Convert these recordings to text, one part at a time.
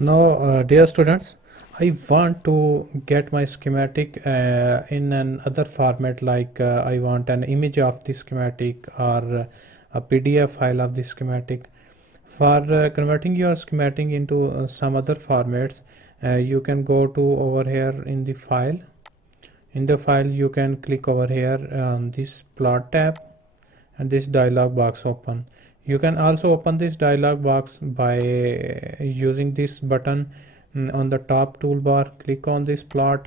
Now, dear students, I want to get my schematic in another format, like I want an image of the schematic or a PDF file of the schematic. For converting your schematic into some other formats, you can go to over here in the file. In the file, you can click over here on this plot tab, and this dialog box open. You can also open this dialog box by using this button on the top toolbar. Click on this plot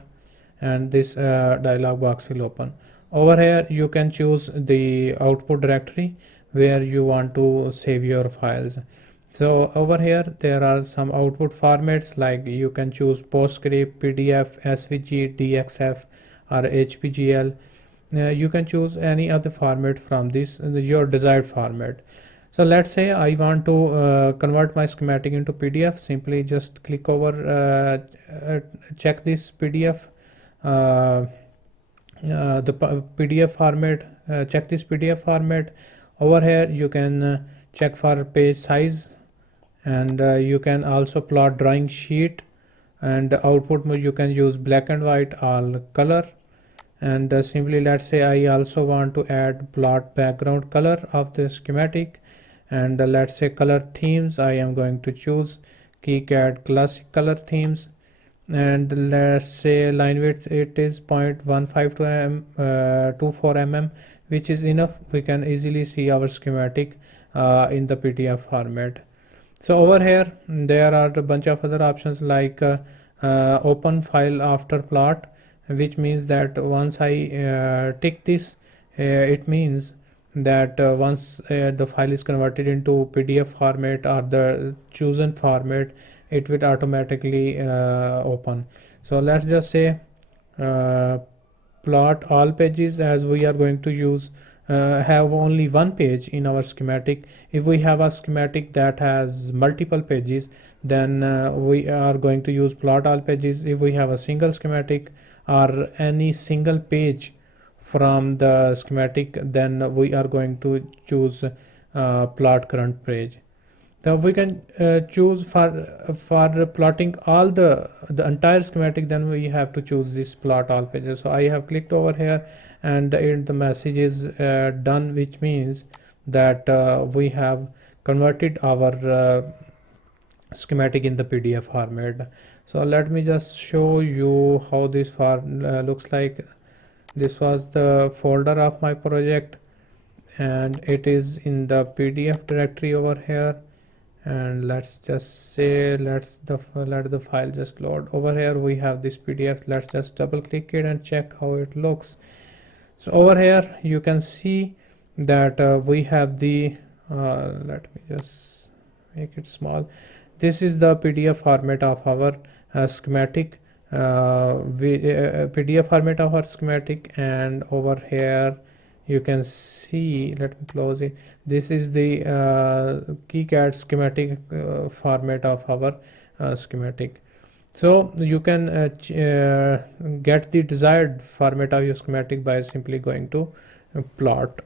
and this dialog box will open. Over here you can choose the output directory where you want to save your files. So over here there are some output formats, like you can choose PostScript, PDF, SVG, DXF or HPGL. You can choose any other format from this, your desired format. So let's say I want to convert my schematic into PDF. Simply just click over, check this PDF, the PDF format, check this PDF format. Over here you can check for page size, and you can also plot drawing sheet, and output you can use black and white or color. And simply let's say I also want to add plot background color of the schematic, and let's say color themes, I am going to choose KiCad classic color themes, and let's say line width, it is 0.15 to 24 mm, which is enough. We can easily see our schematic in the PDF format. So over here there are a bunch of other options, like open file after plot, which means that once I tick this, it means that once the file is converted into PDF format or the chosen format, it will automatically open. So let's just say uh, plot all pages, as we are going to use have only one page in our schematic. If we have a schematic that has multiple pages, then we are going to use plot all pages. If we have a single schematic or any single page from the schematic, then we are going to choose plot current page. Now we can choose for plotting all the entire schematic, then we have to choose this plot all pages. So I have clicked over here, and the message is done, which means that we have converted our schematic in the PDF format. So let me just show you how this looks like. This was the folder of my project, and it is in the PDF directory over here. And let's just say let the file just load. Over here we have this PDF. Let's just double click it and check how it looks. So over here you can see that we have the let me just make it small. This is the PDF format of our schematic, PDF format of our schematic. And over here you can see, let me close it, this is the KiCad schematic format of our schematic. So you can get the desired format of your schematic by simply going to plot.